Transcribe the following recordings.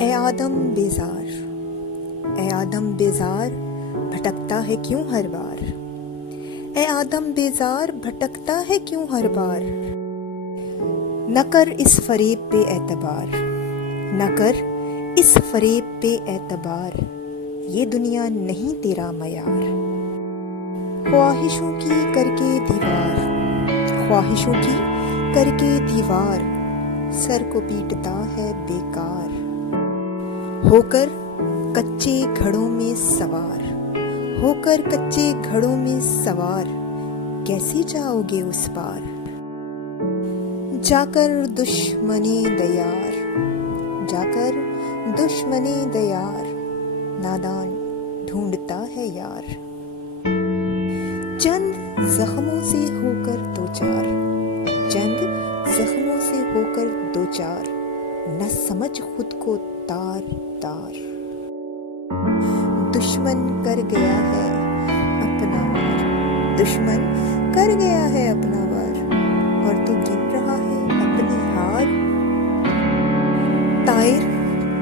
ए आदम बेजार, ए आदम बेजार, भटकता है क्यों हर बार। ए आदम बेजार, भटकता है क्यों हर बार। न कर इस फरेब पे एतबार, न कर इस फरेब पे एतबार, ये दुनिया नहीं तेरा मयार। ख्वाहिशों की करके दीवार, ख्वाहिशों की करके दीवार, सर को पीटता है बेकार। होकर कच्चे घड़ों में सवार, होकर कच्चे घड़ों में सवार, कैसे जाओगे उस पार। जाकर दुश्मने दयार, जाकर दुश्मने दयार, नादान ढूंढता है यार। चंद जख्मों से होकर दो चार, चंद जख्मों से होकर दो चार, न समझ खुद को तार तार। दुश्मन कर गया है अपना वार, दुश्मन कर गया है अपना वार, और तू गिन रहा है अपनी हार। तायर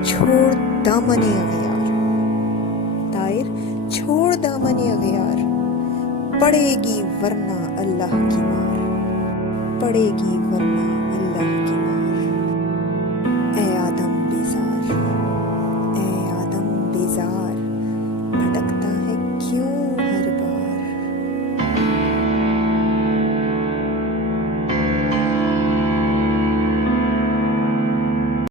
छोड़ दामने अगयार, तायर छोड़ दामने अगयार, पड़ेगी वरना अल्लाह की मार, पड़ेगी वरना अल्लाह की